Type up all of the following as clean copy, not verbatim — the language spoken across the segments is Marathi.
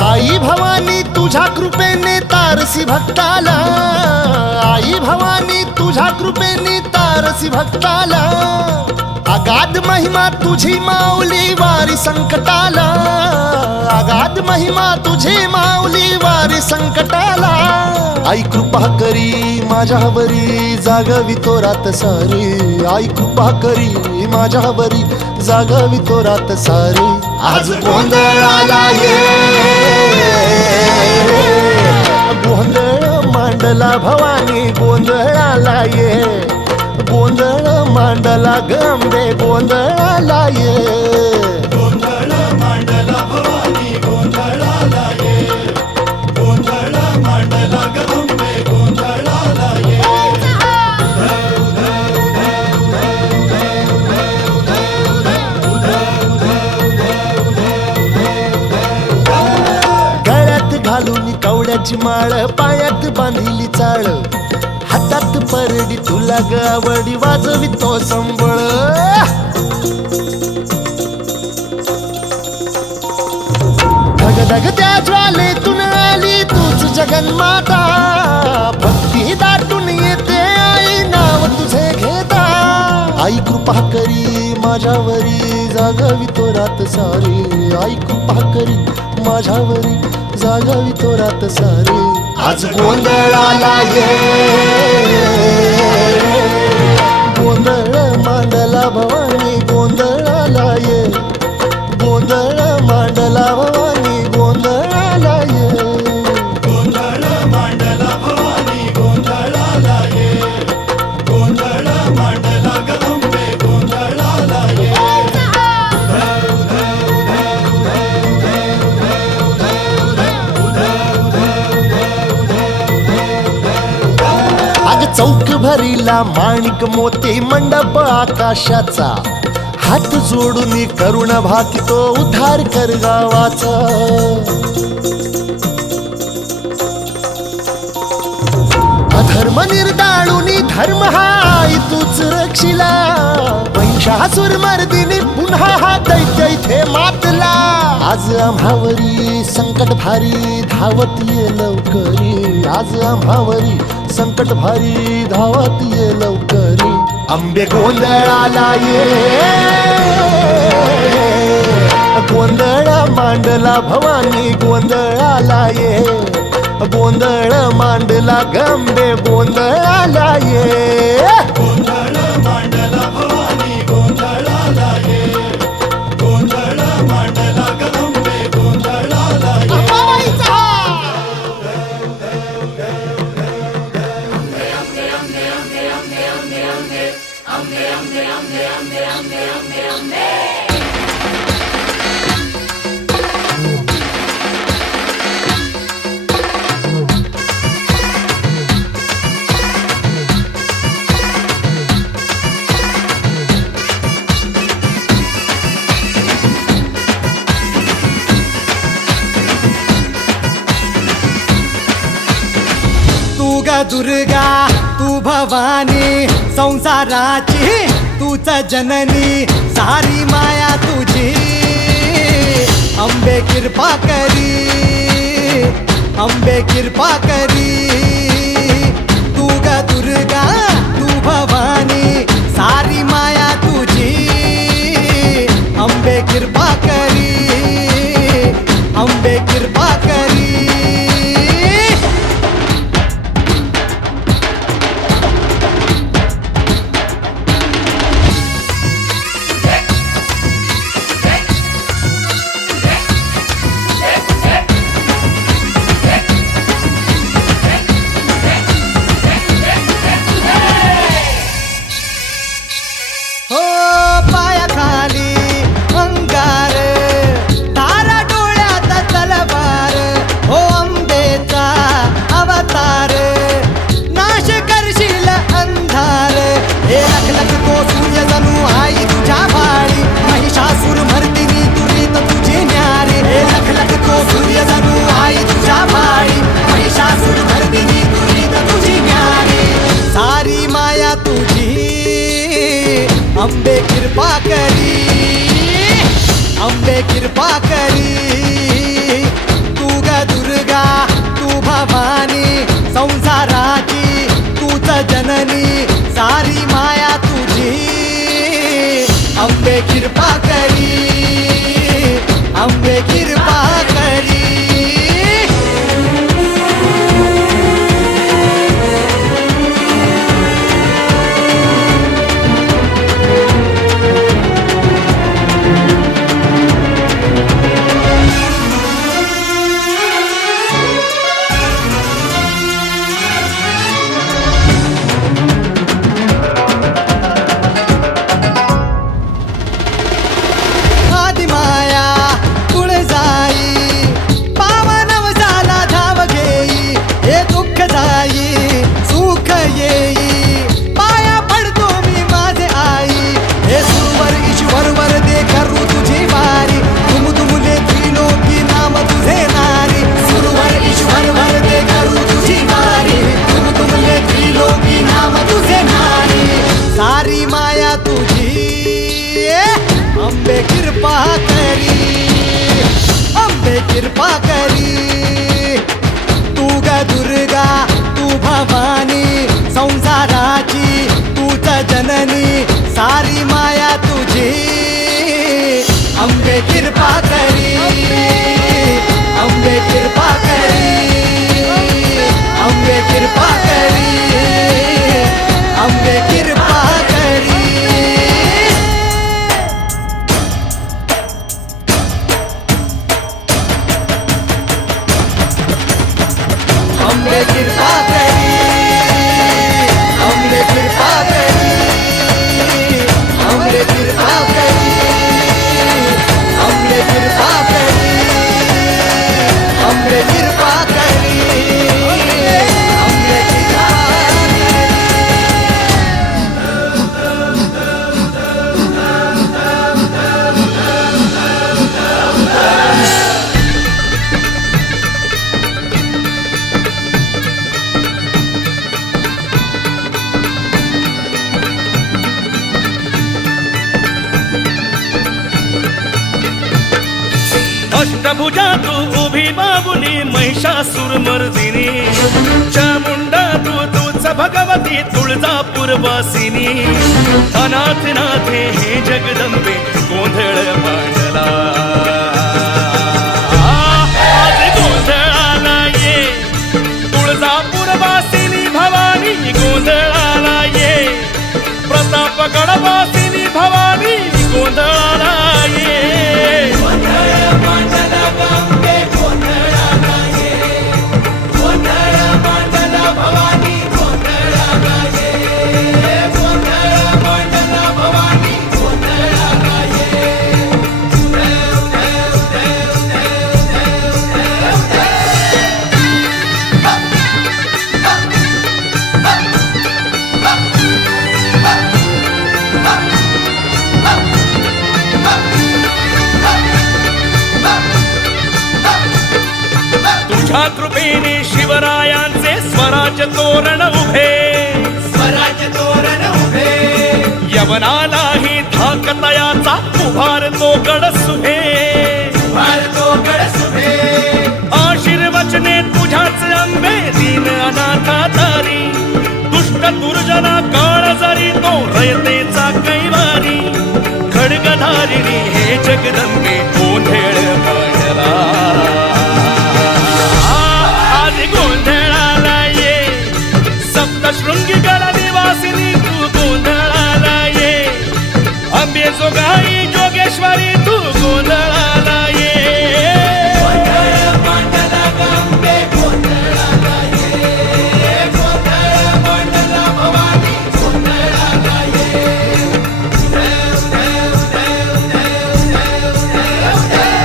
आई भवानी तुझ्या कृपेने तारसी भक्ताला, आई भवानी तुझ्या कृपेने तारसी भक्ताला, अगाध महिमा तुझी माऊली वारी संकटाला, अगाध महिमा तुझी माऊली वारी संकटाला. आई कृपा करी माझ्यावरी जागवी तो रात सारी, आई कृपा करी माझ्यावरी जागवी तो रात सारी. आज गोंधळाला ये, गोंधळ मांडला भवानी गोंधळाला ये, गोंधळ मांडला गंबे गोंधळाला ये. गोंधळ मांडला भवानी गोंधळाला ये, गोंधळ मांडला गंबे गोंधळाला ये. गळ्यात घालून कवड्याची माळ, पायात बांधिली चाळ, हातात परडी तुला ग आवडी वाजवी तो संबळ. धगधग त्या ज्वालेतून आली तूच जगन्माता, भक्ती दाटून येते आई नाव तुझे घेता. आई कृपा करी माझ्यावरी जागवी तो रात सारी, आई कृपा करी माझ्यावरी जागवी तो रात सारी. आज गोंधळाला ये, गोंधळ मांडला भवानी गोंधळाला ये, गोंधळ मांडला भवानी गोंधळाला ये. गोंधळ मांडला भवानी गोंधळाला ये, गोंधळ मांडला गंबे गोंधळाला ये. अग चौक भरीला माणिक मोती मंडप आकाशाचा, हात जोडून करुण भाकितो उद्धार कर गावाचा. अधर्म निर्दाळून धर्म हा आई तूच रक्षिला, महिषासुर मर्दिनी पुन्हा हा दैत्य इथे मातला. आज आम्हावरी संकट भारी धावत ये लवकरी, आज आम्हावरी संकट भारी धावत ये लवकरी. अंबे गोंधळाला ये, गोंधळ मांडला भवानी गोंधळाला ये, गोंधळ मांडला गंबे गोंधळाला ये. गोंधळ मांडला भवानी गोंधळाला ये, गोंधळ मांडला गंबे गोंधळाला ये. तू ग दुर्गा तू भवानी संसाराची तूच जननी, सारी माया तुझी अंबे कृपा करी, अंबे कृपा करी. तू ग दुर्गा तू भवानी सारी माया तुझी, अंबे कृपा करी, अंबे कृपा करी. अंबे कृपा करी, अंबे कृपा करी. तू ग दुर्गा, तू भवानी, संसाराची तूच जननी, सारी माया तुझी. अंबे कृपा करी, अंबे कृपा करी. आदिमाया तुळजाई, पावनव झाला धाव घेई. हे दुःख जाई, सुख येई, पाया पडतो मी माझे आई. हे सुरवर ईश्वर वर दे करू तुझी वारी, तुम तुमले त्रिलोकी नाम तुझे नारी. सुरवर ईश्वर वर दे करू तुझी वारी, तुम तुमले त्रिलोकी नाम तुझे नारी. सारी माया तुझी, अंबे कृपा करी, अंबे कृपा करी. तू ग दुर्गा, तू भवानी, संसाराची तूच जननी, सारी माया तुझी. अंबे कृपा करी, अंबे कृपा करी, अंबे कृपा करी, अंबे कृपा करी. अंबे कृपा करी, अंबे कृपा करी, अंबे कृपा करी, अंबे कृपा करी, अंबे कृपा करी, अंबे कृपा करी. अष्टभुजा तू उभी बाबुली, महिषासुर मर्दिनी. चामुंडा तू तूच भगवती, तुळजापूर वासिनी. अनाथ नाथे हे जगदंबे, गोंधळ मांडला. आज गोंधळाला ये, तुळजापूर वासिनी भवानी. गोंधळाला ये, प्रतापगड वासिनी भवानी. गोंधळाला ये. तुझ्या कृपेने शिवरायांचे स्वराज तोरण उभे, स्वराज तोरण उभे. यवनालाही धाक तयाचा, उभारतो गड सुभे. भारतो गड सुभे. आशीर्वचने तुझ्याच अंबे, दीन अनाथा तारी. दुष्ट दुर्जना काळ जरी तो रयतेचा कैवारी. खड्गधारिणी हे जगदंबे, गोंधळ मांडला. आज गोंधळाला ये, सप्तशृंगी गड निवासिनी. तू गोंधळाला ये, अंबे जोगाई जोगेश्वरी. तू गोंधळाला ये. गोंधळ मांडला गंगे, गोंधळाला ये. गोंधळ मांडला भवानी, गोंधळाला ये. देव देव देव देव देव देव देव.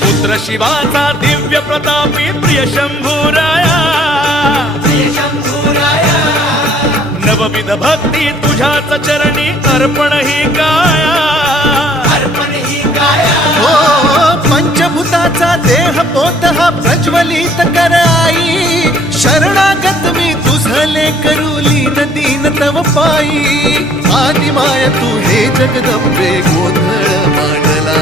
पुत्र शिवाचा दिव्य प्रतापी, प्रिय शंभूराया. प्रिय शंभूराया. नवविध भक्ती तुझ्याच चरणी अर्पण ही काया अर्पण ही काया हो पंचभूताचा देह पोत हा प्रज्वलित कर आई शरणागत मी तुझले करुली दीन तव पायी आदिमाय तू हे जगदंबे गोंधळ मांडला